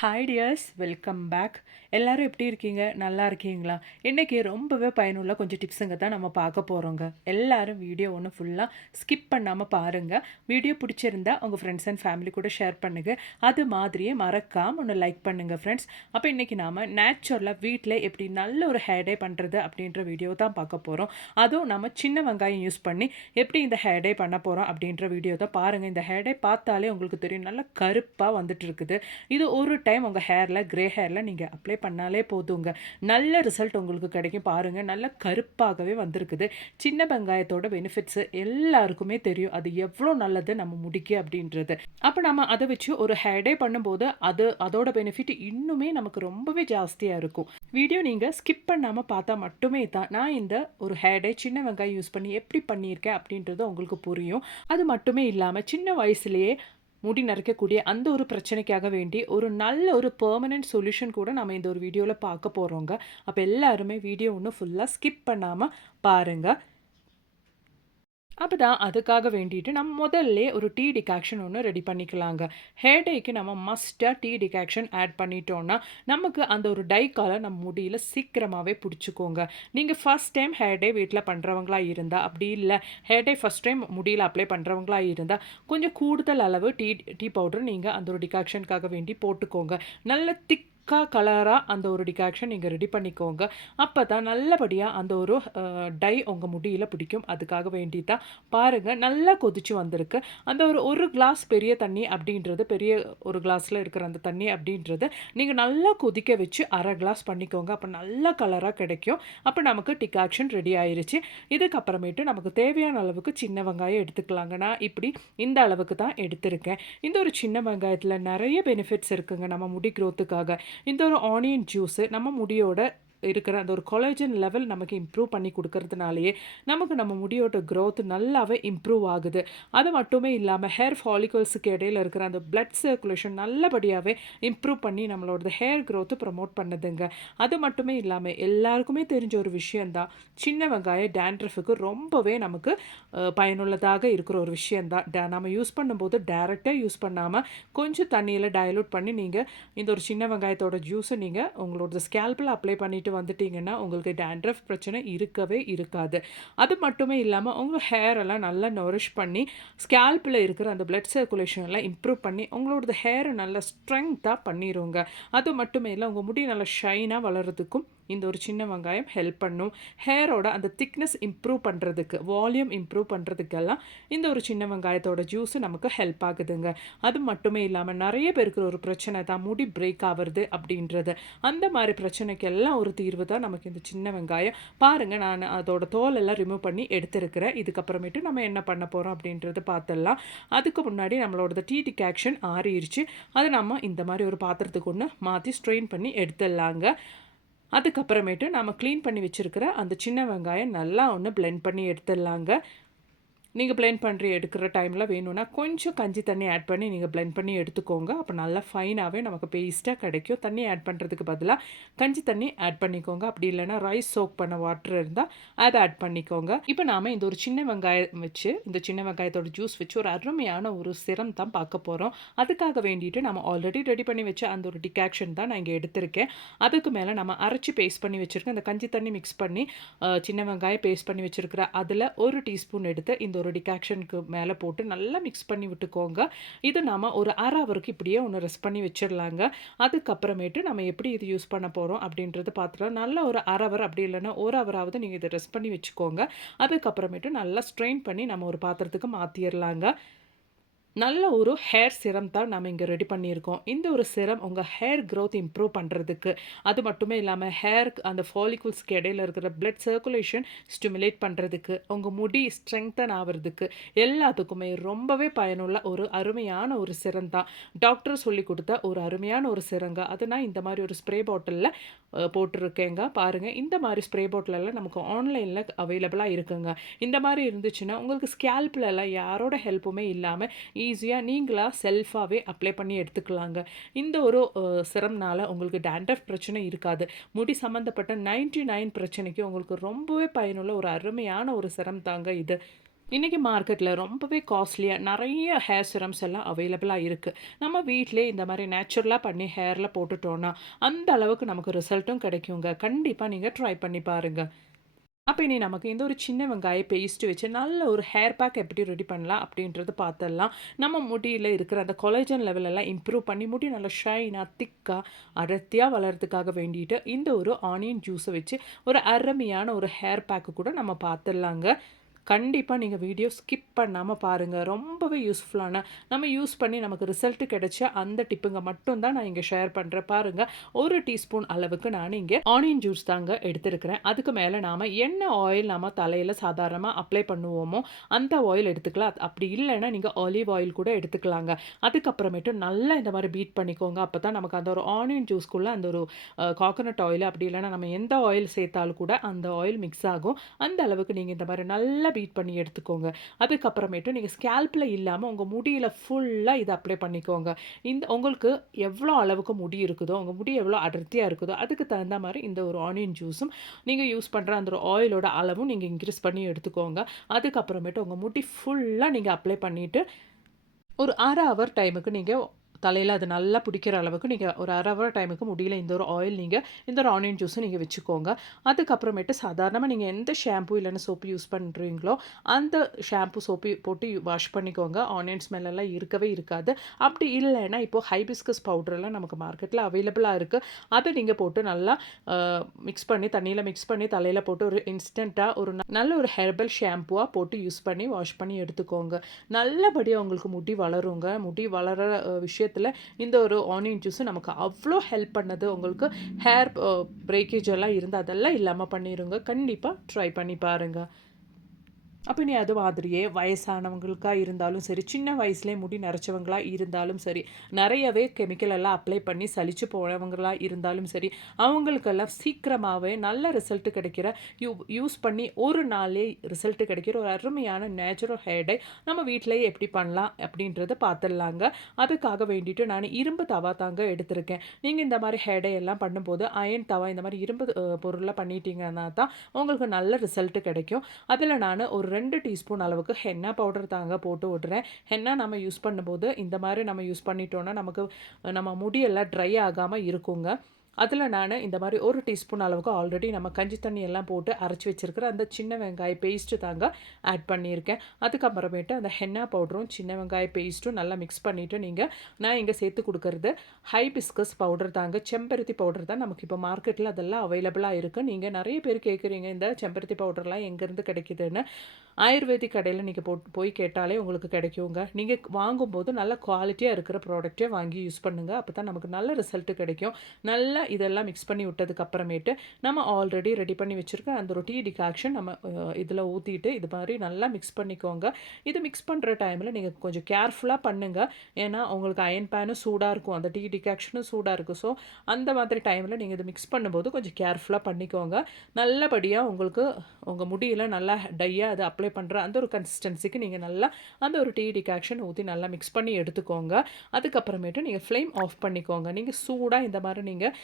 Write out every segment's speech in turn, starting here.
Hi tears, welcome back. எல்லாரும் எப்படி இருக்கீங்க? நல்லா இருக்கீங்களா? இன்றைக்கி ரொம்பவே பயனுள்ள கொஞ்சம் டிப்ஸுங்க தான் நம்ம பார்க்க போகிறோங்க. எல்லாரும் வீடியோ ஒன்று ஃபுல்லாக ஸ்கிப் பண்ணாமல் பாருங்கள். வீடியோ பிடிச்சிருந்தா உங்கள் ஃப்ரெண்ட்ஸ் அண்ட் ஃபேமிலி கூட ஷேர் பண்ணுங்கள். அது மாதிரியே மறக்காமல் ஒன்று லைக் பண்ணுங்கள் ஃப்ரெண்ட்ஸ். அப்போ இன்றைக்கி நாம் நேச்சுரலாக வீட்டில் எப்படி நல்ல ஒரு ஹேர் டை பண்ணுறது அப்படின்ற வீடியோ தான் பார்க்க போகிறோம். அதுவும் நம்ம சின்ன வெங்காயம் யூஸ் பண்ணி எப்படி இந்த ஹேர் டை பண்ண போகிறோம் அப்படின்ற வீடியோ தான் பாருங்கள். இந்த ஹேர் டை பார்த்தாலே உங்களுக்கு தெரியும், நல்லா கருப்பாக வந்துட்டு இருக்குது. இது ஒரு டைம் உங்கள் ஹேரில், கிரே ஹேரில் நீங்கள் அப்ளை பண்ணாலே போதுங்க, நல்ல ரிசல்ட் உங்களுக்கு கிடைக்கும். பாருங்கள், நல்ல கருப்பாகவே வந்திருக்குது. சின்ன வெங்காயத்தோட பெனிஃபிட்ஸ் எல்லாருக்குமே தெரியும், அது எவ்வளோ நல்லது நம்ம முடிக்கு அப்படின்றது. அப்போ நம்ம அதை வச்சு ஒரு ஹேர் டே பண்ணும்போது அதோட பெனிஃபிட் இன்னுமே நமக்கு ரொம்பவே ஜாஸ்தியாக இருக்கும். வீடியோ நீங்கள் ஸ்கிப் பண்ணாமல் பார்த்தா மட்டுமே தான் நான் இந்த ஒரு ஹேர் டே சின்ன வெங்காயம் யூஸ் பண்ணி எப்படி பண்ணியிருக்கேன் அப்படின்றது உங்களுக்கு புரியும். அது மட்டுமே இல்லாமல் சின்ன வயசுலேயே முடி நரைக்கக்கூடிய அந்த ஒரு பிரச்சனைக்காக வேண்டி ஒரு நல்ல ஒரு பெர்மனன்ட் சொல்யூஷன் கூட நம்ம இந்த ஒரு வீடியோவில் பார்க்க போகிறோங்க. அப்போ எல்லாருமே வீடியோ ஒன்று ஃபுல்லாக ஸ்கிப் பண்ணாமல் பாருங்கள். அப்போ தான் அதுக்காக வேண்டிட்டு நம்ம முதல்ல ஒரு டீ டிகாக்ஷன் ஒன்று ரெடி பண்ணிக்கலாங்க. ஹேர் டேக்கு நம்ம மஸ்ட்டாக டீ டிகாக்ஷன் ஆட் பண்ணிட்டோன்னா நமக்கு அந்த ஒரு டை கலர் நம்ம முடியில் சீக்கிரமாகவே பிடிச்சிக்கோங்க. நீங்கள் ஃபஸ்ட் டைம் ஹேர் டே வீட்டில் பண்ணுறவங்களா இருந்தால், அப்படி இல்லை ஹேர் டே ஃபஸ்ட் டைம் முடியில் அப்ளை பண்ணுறவங்களா இருந்தால், கொஞ்சம் கூடுதல் அளவு டீ பவுடர் நீங்கள் அந்த ஒரு டிகாக்ஷனுக்காக வேண்டி போட்டுக்கோங்க. நல்ல கலராக அந்த ஒரு டிகாக்ஷன் நீங்கள் ரெடி பண்ணிக்கோங்க. அப்போ தான் நல்லபடியாக அந்த ஒரு டை உங்கள் முடியில் பிடிக்கும். அதுக்காக வேண்டி தான் பாருங்கள், நல்லா கொதிச்சு வந்திருக்கு. அந்த ஒரு கிளாஸ் பெரிய தண்ணி அப்படின்றது, பெரிய ஒரு கிளாஸில் இருக்கிற அந்த தண்ணி அப்படின்றது நீங்கள் நல்லா கொதிக்க வச்சு அரை கிளாஸ் பண்ணிக்கோங்க. அப்போ நல்ல கலராக கிடைக்கும். அப்போ நமக்கு டிகாக்ஷன் ரெடி ஆயிடுச்சு. இதுக்கப்புறமேட்டு நமக்கு தேவையான அளவுக்கு சின்ன வெங்காயம் எடுத்துக்கலாங்க. நான் இப்படி இந்த அளவுக்கு தான் எடுத்திருக்கேன். இந்த ஒரு சின்ன வெங்காயத்தில் நிறைய பெனிஃபிட்ஸ் இருக்குங்க நம்ம முடி க்ரோத்துக்காக. இந்த ஒரு ஆனியன் ஜூஸு நம்ம முடியோட இருக்கிற அந்த ஒரு கொலாஜன் லெவல் நமக்கு இம்ப்ரூவ் பண்ணி கொடுக்கறதுனாலேயே நமக்கு நம்ம முடியோட க்ரோத் நல்லாவே இம்ப்ரூவ் ஆகுது. அது மட்டுமே இல்லாமல் ஹேர் ஃபாலிகல்ஸுக்கு இடையில் இருக்கிற அந்த பிளட் சர்க்குலேஷன் நல்லபடியாகவே இம்ப்ரூவ் பண்ணி நம்மளோட ஹேர் க்ரோத்து ப்ரமோட் பண்ணுதுங்க. அது மட்டுமே இல்லாமல் எல்லாருக்குமே தெரிஞ்ச ஒரு விஷயந்தான், சின்ன வெங்காயம் டேண்ட்ரஃபுக்கு ரொம்பவே நமக்கு பயனுள்ளதாக இருக்கிற ஒரு விஷயந்தான். நம்ம யூஸ் பண்ணும்போது டேரெக்டாக யூஸ் பண்ணாமல் கொஞ்சம் தண்ணியில் டைலூட் பண்ணி நீங்கள் இந்த ஒரு சின்ன வெங்காயத்தோட ஜூஸை நீங்கள் உங்களோட ஸ்கேல்பில் அப்ளை பண்ணிவிட்டு வந்துட்டிங்கன்னா உங்களுக்கு டேண்ட்ரஃப் பிரச்சனை இருக்கவே இருக்காது. அது மட்டுமே இல்லாமல் உங்கள் ஹேரெல்லாம் நல்லா நரிஷ் பண்ணி ஸ்கேல்பில் இருக்கிற அந்த பிளட் சர்க்குலேஷன் எல்லாம் இம்ப்ரூவ் பண்ணி உங்களோட ஹேரை நல்லா ஸ்ட்ரெங்க்த்தாக பண்ணிடுங்க. அது மட்டுமே இல்லை, உங்கள் முடி நல்லா ஷைனாக வளர்கிறதுக்கும் இந்த ஒரு சின்ன வெங்காயம் ஹெல்ப் பண்ணும். ஹேரோட அந்த திக்னஸ் இம்ப்ரூவ் பண்ணுறதுக்கு, வால்யூம் இம்ப்ரூவ் பண்ணுறதுக்கெல்லாம் இந்த ஒரு சின்ன வெங்காயத்தோட ஜூஸு நமக்கு ஹெல்ப் ஆகுதுங்க. அது மட்டுமே இல்லாமல் நிறைய பேருக்கு ஒரு பிரச்சனை தான் முடி பிரேக் ஆகிறது அப்படின்றது. அந்த மாதிரி பிரச்சனைக்கெல்லாம் ஒரு தீர்வு தான் நமக்கு இந்த சின்ன வெங்காயம். பாருங்கள், நான் அதோட தோலெல்லாம் ரிமூவ் பண்ணி எடுத்துருக்கிறேன். இதுக்கப்புறமேட்டு நம்ம என்ன பண்ண போகிறோம் அப்படின்றது பார்த்துடலாம். அதுக்கு முன்னாடி நம்மளோட டீ டிகாக்ஷன் ஆறிடுச்சு. அதை நம்ம இந்த மாதிரி ஒரு பாத்திரத்துக்கு ஒன்று மாற்றி ஸ்ட்ரெயின் பண்ணி எடுத்துடலாங்க. அதுக்கப்புறமேட்டு நம்ம க்ளீன் பண்ணி வச்சுருக்கிற அந்த சின்ன வெங்காயம் நல்லா ஒன்று பிளெண்ட் பண்ணி எடுத்துடலாங்க. நீங்கள் பிளெண்ட் பண்ணி எடுக்கிற டைமில் வேணும்னா கொஞ்சம் கஞ்சி தண்ணி ஆட் பண்ணி நீங்கள் பிளெண்ட் பண்ணி எடுத்துக்கோங்க. அப்போ நல்லா ஃபைனாகவே நமக்கு பேஸ்ட்டாக கிடைக்கும். தண்ணி ஆட் பண்ணுறதுக்கு பதிலாக கஞ்சி தண்ணி ஆட் பண்ணிக்கோங்க. அப்படி இல்லைனா ரைஸ் சோக் பண்ண வாட்டர் இருந்தால் அதை ஆட் பண்ணிக்கோங்க. இப்போ நாம் இந்த ஒரு சின்ன வெங்காயம் வச்சு, இந்த சின்ன வெங்காயத்தோட ஜூஸ் வச்சு ஒரு அருமையான ஒரு சிரம் தான் பார்க்க போகிறோம். அதுக்காக வேண்டிட்டு நம்ம ஆல்ரெடி ரெடி பண்ணி வச்ச அந்த ஒரு டிகாக்ஷன் தான் நான் இங்கே எடுத்திருக்கேன். அதுக்கு மேலே நம்ம அரைச்சி பேஸ்ட் பண்ணி வச்சுருக்கேன். அந்த கஞ்சி தண்ணி மிக்ஸ் பண்ணி சின்ன வெங்காயம் பேஸ்ட் பண்ணி வச்சுருக்கிற அதில் ஒரு டீஸ்பூன் எடுத்து இந்த ஒரு டிகாக்ஷனுக்கு மேலே போட்டு நல்லா மிக்ஸ் பண்ணி விட்டுக்கோங்க. இது நாம் ஒரு அரை ஹவருக்கு இப்படியே ஒன்று ரெஸ்ட் பண்ணி வச்சிடலாங்க. அதுக்கப்புறமேட்டு நம்ம எப்படி இது யூஸ் பண்ண போகிறோம் அப்படின்றது பார்த்துக்கலாம். நல்ல ஒரு அரை ஹவர், அப்படி இல்லைன்னா ஒரு ஹவராவது நீங்கள் இதை ரெஸ்ட் பண்ணி வச்சுக்கோங்க. அதுக்கப்புறமேட்டு நல்லா ஸ்ட்ரெயின் பண்ணி நம்ம ஒரு பாத்திரத்துக்கு மாற்றிடலாங்க. நல்ல ஒரு ஹேர் சிரம் தான் நம்ம இங்கே ரெடி பண்ணியிருக்கோம். இந்த ஒரு சிரம் உங்கள் ஹேர் க்ரோத் இம்ப்ரூவ் பண்ணுறதுக்கு, அது மட்டுமே இல்லாமல் ஹேர் அந்த ஃபாலிகுல்ஸ்க்கு இடையில் இருக்கிற பிளட் சர்க்குலேஷன் ஸ்டிமுலேட் பண்ணுறதுக்கு, உங்கள் முடி ஸ்ட்ரெங்தன் ஆகிறதுக்கு எல்லாத்துக்குமே ரொம்பவே பயனுள்ள ஒரு அருமையான ஒரு சிரம் தான். டாக்டர் சொல்லி கொடுத்த ஒரு அருமையான ஒரு சிரங்க. அது நான் இந்த மாதிரி ஒரு ஸ்ப்ரே பாட்டிலில் போட்டிருக்கேங்க. பாருங்கள், இந்த மாதிரி ஸ்ப்ரே பாட்டிலெல்லாம் நமக்கு ஆன்லைனில் அவைலபிளாக இருக்குங்க. இந்த மாதிரி இருந்துச்சுன்னா உங்களுக்கு ஸ்கேல்ப்லலாம் யாரோட ஹெல்ப்புமே இல்லாமல் ஈஸியாக நீங்களாக செல்ஃபாகவே அப்ளை பண்ணி எடுத்துக்கலாங்க. இந்த ஒரு சிரம்னால உங்களுக்கு டேண்ட்ரஃப் பிரச்சனை இருக்காது. முடி சம்மந்தப்பட்ட 99 பிரச்சனைக்கு உங்களுக்கு ரொம்பவே பயனுள்ள ஒரு அருமையான ஒரு சிரம் தாங்க இது. இன்றைக்கி மார்க்கெட்டில் ரொம்பவே காஸ்ட்லியாக நிறைய ஹேர் சிரம்ஸ் எல்லாம் அவைலபிளாக இருக்குது. நம்ம வீட்டிலே இந்த மாதிரி நேச்சுரலாக பண்ணி ஹேரில் போட்டுட்டோன்னா அந்த அளவுக்கு நமக்கு ரிசல்ட்டும் கிடைக்குங்க. கண்டிப்பாக நீங்கள் ட்ரை பண்ணி பாருங்கள். அப்போ இனி நமக்கு இந்த ஒரு சின்ன வெங்காய பேஸ்ட் வச்சு நல்ல ஒரு ஹேர் பேக் எப்படி ரெடி பண்ணலாம் அப்படின்றது பார்த்துடலாம். நம்ம முடியில் இருக்கிற அந்த கொலேஜன் லெவல் எல்லாம் இம்ப்ரூவ் பண்ணி முடி நல்லா ஷைனாக திக்காக அடர்த்தியாக வளர்கிறதுக்காக வேண்டிட்டு இந்த ஒரு ஆனியன் ஜூஸை வச்சு ஒரு அருமையான ஒரு ஹேர் பேக்கு கூட நம்ம பார்த்துடலாங்க. கண்டிப்பாக நீங்கள் வீடியோ ஸ்கிப் பண்ணாமல் பாருங்கள். ரொம்பவே யூஸ்ஃபுல்லான நம்ம யூஸ் பண்ணி நமக்கு ரிசல்ட் கிடைச்ச அந்த டிப்புங்க மட்டும் தான் நான் இங்கே ஷேர் பண்ணுறேன். பாருங்கள், 1 டீஸ்பூன் அளவுக்கு நான் இங்கே ஆனியன் ஜூஸ் தாங்க எடுத்துருக்கிறேன். அதுக்கு மேலே நாம் என்ன ஆயில் நம்ம தலையில் சாதாரணமாக அப்ளை பண்ணுவோமோ அந்த ஆயில் எடுத்துக்கலாம். அப்படி இல்லைன்னா நீங்கள் ஆலிவ் ஆயில் கூட எடுத்துக்கலாங்க. அதுக்கப்புறமேட்டு நல்லா இந்த மாதிரி பீட் பண்ணிக்கோங்க. அப்போ தான் நமக்கு அந்த ஒரு ஆனியன் ஜூஸ்க்குள்ளே அந்த ஒரு கோகோனட் ஆயில் அப்படி இல்லைன்னா நம்ம எந்த ஆயில் சேர்த்தாலும் கூட அந்த ஆயில் மிக்ஸ் ஆகும். அந்த அளவுக்கு நீங்கள் இந்த மாதிரி நல்லா பீட் பண்ணி எடுத்துக்கோங்க. அதுக்கப்புறமேட்டு நீங்கள் ஸ்கேல்பில் இல்லாமல் உங்கள் முடியில் ஃபுல்லாக இதை அப்ளை பண்ணிக்கோங்க. இந்த உங்களுக்கு எவ்வளோ அளவுக்கு முடி இருக்குதோ, உங்கள் முடி எவ்வளோ அடர்த்தியாக இருக்குதோ அதுக்கு தகுந்த மாதிரி இந்த ஒரு ஆனியன் ஜூஸும் நீங்கள் யூஸ் பண்ணுற அந்த ஒரு ஆயிலோட அளவும் நீங்கள் இன்க்ரீஸ் பண்ணி எடுத்துக்கோங்க. அதுக்கப்புறமேட்டு உங்கள் முடி ஃபுல்லாக நீங்கள் அப்ளை பண்ணிவிட்டு ஒரு 1/2 ஹவர் டைமுக்கு நீங்கள் தலையில் அது நல்லா பிடிக்கிற அளவுக்கு நீங்கள் ஒரு 1/2 ஹவர் டைமுக்கு முடியல இந்த ஒரு ஆயில் நீங்கள் இந்த ஒரு ஆனியன் ஜூஸை நீங்கள் வச்சுக்கோங்க. அதுக்கப்புறமேட்டு சாதாரணமாக நீங்கள் எந்த ஷாம்பு இல்லைன்னா சோப்பு யூஸ் பண்ணுறீங்களோ அந்த ஷாம்பு சோப்பு போட்டு வாஷ் பண்ணிக்கோங்க. ஆனியன் ஸ்மெல்லாம் இருக்கவே இருக்காது. அப்படி இல்லைன்னா இப்போது ஹைபிஸ்கஸ் பவுடரெல்லாம் நமக்கு மார்க்கெட்டில் அவைலபிளாக இருக்குது. அதை நீங்கள் போட்டு நல்லா மிக்ஸ் பண்ணி தண்ணியில் மிக்ஸ் பண்ணி தலையில் போட்டு ஒரு இன்ஸ்டண்ட்டாக ஒரு நல்ல ஒரு ஹெர்பல் ஷாம்புவாக போட்டு யூஸ் பண்ணி வாஷ் பண்ணி எடுத்துக்கோங்க. நல்லபடியாக உங்களுக்கு முடி வளருங்க. முடி வளர விஷயத்தில் இந்த ஒரு ஆனியன் ஜூஸ் நமக்கு அவ்வளோ ஹெல்ப் பண்ணது. உங்களுக்கு ஹேர் பிரேக்கேஜ் எல்லாம் இருந்தால் அதெல்லாம் இல்லாமல் பண்ணிடுங்க. கண்டிப்பாக ட்ரை பண்ணி பாருங்கள். அப்போ நீ அது மாதிரியே வயசானவங்களுக்காக இருந்தாலும் சரி, சின்ன வயசுலேயே முடி நரைச்சவங்களாக இருந்தாலும் சரி, நிறையவே கெமிக்கல் எல்லாம் அப்ளை பண்ணி சலிச்சு போனவங்களாக இருந்தாலும் சரி, அவங்களுக்கெல்லாம் சீக்கிரமாகவே நல்ல ரிசல்ட் கிடைக்கிற யூஸ் பண்ணி ஒரு நாளே ரிசல்ட் கிடைக்கிற ஒரு அருமையான நேச்சுரல் ஹேர் டை நம்ம வீட்டிலேயே எப்படி பண்ணலாம் அப்படின்றத பார்த்துடலாங்க. அதுக்காக வேண்டிட்டு நான் இரும்பு தவா தாங்க எடுத்திருக்கேன். நீங்கள் இந்த மாதிரி ஹேர் டை எல்லாம் பண்ணும்போது அயன் தவா இந்த மாதிரி இரும்பு பொருளை பண்ணிட்டீங்கன்னா தான் உங்களுக்கு நல்ல ரிசல்ட் கிடைக்கும். அதில் நான் ஒரு 2 டீஸ்பூன் அளவுக்கு ஹென்னா பவுடர் தாங்க போட்டு விடுறேன். ஹென்னா நம்ம யூஸ் பண்ணும்போது இந்த மாதிரி நம்ம யூஸ் பண்ணிட்டோன்னா நமக்கு நம்ம முடியெல்லாம் ட்ரை ஆகாமல் இருக்குங்க. அதில் நான் இந்த மாதிரி 1 டீஸ்பூன் அளவுக்கு ஆல்ரெடி நம்ம கஞ்சி தண்ணி எல்லாம் போட்டு அரைச்சி வச்சுருக்கிற அந்த சின்ன வெங்காய பேஸ்ட்டு தாங்க ஆட் பண்ணியிருக்கேன். அதுக்கப்புறமேட்டு அந்த ஹென்னா பவுடரும் சின்ன வெங்காய பேஸ்ட்டும் நல்லா மிக்ஸ் பண்ணிவிட்டு நான் இங்கே சேர்த்து கொடுக்கறது ஹைபிஸ்கஸ் பவுடர் தாங்க. செம்பருத்தி பவுடர் தான் நமக்கு இப்போ மார்க்கெட்டில் அதெல்லாம் அவைலபிளாக இருக்குது. நீங்கள் நிறைய பேர் கேட்குறீங்க இந்த செம்பருத்தி பவுடர்லாம் எங்கேருந்து கிடைக்குதுன்னு. ஆயுர்வேதிக் கடையில் நீங்கள் போய் கேட்டாலே உங்களுக்கு கிடைக்குங்க. நீங்கள் வாங்கும்போது நல்ல குவாலிட்டியாக இருக்கிற ப்ராடக்ட்டே வாங்கி யூஸ் பண்ணுங்கள். அப்போ தான் நமக்கு நல்ல ரிசல்ட் கிடைக்கும். நல்லா இதெல்லாம் மிக்ஸ் பண்ணி விட்டதுக்கு அப்புறமேட்டு நம்ம ஆல்ரெடி ரெடி பண்ணி வச்சுருக்க அந்த ஒரு டீ டிகாக்ஷன் நம்ம இதில் ஊற்றிட்டு இது மாதிரி நல்லா மிக்ஸ் பண்ணிக்கோங்க. இது மிக்ஸ் பண்ணுற டைமில் நீங்கள் கொஞ்சம் கேர்ஃபுல்லாக பண்ணுங்கள். ஏன்னா உங்களுக்கு அயன் பேனும் சூடாக இருக்கும், அந்த டீ டிகாக்ஷனும் சூடாக இருக்கும். ஸோ அந்த மாதிரி டைமில் நீங்கள் இது மிக்ஸ் பண்ணும்போது கொஞ்சம் கேர்ஃபுல்லாக பண்ணிக்கோங்க. நல்லபடியாக உங்களுக்கு உங்கள் முடியில் நல்லா டையாக அது அப்ளை பண்ணுற அந்த ஒரு கன்சிஸ்டன்சிக்கு நீங்கள் நல்லா அந்த ஒரு டீ டிகாக்ஷன் ஊற்றி நல்லா மிக்ஸ் பண்ணி எடுத்துக்கோங்க. அதுக்கப்புறமேட்டு நீங்கள் ஃப்ளேம் ஆஃப் பண்ணிக்கோங்க. நீங்கள் சூடாக இந்த மாதிரி நீங்கள்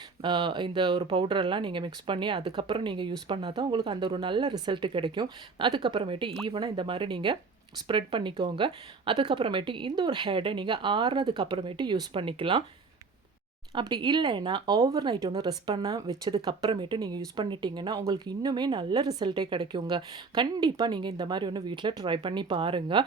இந்த ஒரு பவுடரெல்லாம் நீங்கள் மிக்ஸ் பண்ணி அதுக்கப்புறம் நீங்கள் யூஸ் பண்ணால் தான் உங்களுக்கு அந்த ஒரு நல்ல ரிசல்ட் கிடைக்கும். அதுக்கப்புறமேட்டு ஈவனாக இந்த மாதிரி நீங்கள் ஸ்ப்ரெட் பண்ணிக்கோங்க. அதுக்கப்புறமேட்டு இந்த ஒரு ஹேரை நீங்கள் ஆறுனதுக்கு அப்புறமேட்டு யூஸ் பண்ணிக்கலாம். அப்படி இல்லைன்னா ஓவர் நைட் ஒன்று ரெஸ்ட் பண்ண வச்சதுக்கு அப்புறமேட்டு நீங்கள் யூஸ் பண்ணிட்டீங்கன்னா உங்களுக்கு இன்னுமே நல்ல ரிசல்ட்டே கிடைக்குங்க. கண்டிப்பாக நீங்கள் இந்த மாதிரி ஒன்று வீட்டில் ட்ரை பண்ணி பாருங்கள்.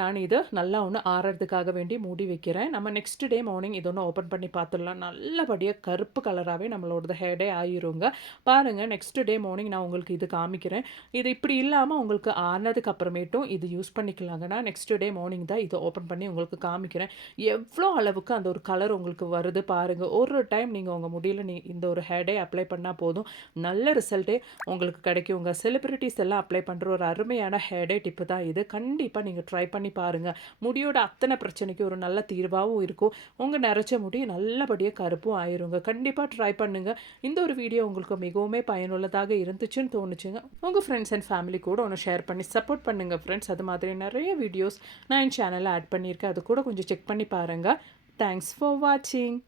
நான் இது நல்லா ஒன்று ஆறுறதுக்காக வேண்டி மூடி வைக்கிறேன். நம்ம நெக்ஸ்ட் டே மார்னிங் இது ஒன்று ஓப்பன் பண்ணி பார்த்துடலாம். நல்லபடியாக கருப்பு கலராகவே நம்மளோட ஹேர் டே ஆகிருங்க. பாருங்கள், நெக்ஸ்ட் டே மார்னிங் நான் உங்களுக்கு இது காமிக்கிறேன். இது இப்படி இல்லாமல் உங்களுக்கு ஆறுனதுக்கு அப்புறமேட்டும் இது யூஸ் பண்ணிக்கலாங்க. நான் நெக்ஸ்ட் டே மார்னிங் தான் இதை ஓப்பன் பண்ணி உங்களுக்கு காமிக்கிறேன். எவ்வளோ அளவுக்கு அந்த ஒரு கலர் உங்களுக்கு வருது பாருங்கள். ஒரு டைம் நீங்கள் உங்கள் முடியல இந்த ஒரு ஹேர் டே அப்ளை பண்ணால் போதும், நல்ல ரிசல்ட்டே உங்களுக்கு கிடைக்குங்க. செலிப்ரிட்டிஸ் எல்லாம் அப்ளை பண்ணுற ஒரு அருமையான ஹேர் டே டிப்பு தான் இது. கண்டிப்பாக நீங்கள் ட்ரை பண்ணி பாருங்கள். முடியோட அத்தனை பிரச்சனைக்கு ஒரு நல்ல தீர்வாகவும் இருக்கும். உங்கள் நரைச்ச முடி நல்லபடியாக கருப்பும் ஆயிருங்க. கண்டிப்பாக ட்ரை பண்ணுங்கள். இந்த ஒரு வீடியோ உங்களுக்கு மிகவும் பயனுள்ளதாக இருந்துச்சுன்னு தோணுச்சுங்க. உங்கள் ஃப்ரெண்ட்ஸ் அண்ட் ஃபேமிலி கூட ஒன்று ஷேர் பண்ணி சப்போர்ட் பண்ணுங்கள் ஃப்ரெண்ட்ஸ். அது மாதிரி நிறைய வீடியோஸ் நான் என் சேனலில் ஆட் பண்ணியிருக்கேன். அது கூட கொஞ்சம் செக் பண்ணி பாருங்கள். தேங்க்ஸ் ஃபார் வாட்சிங்.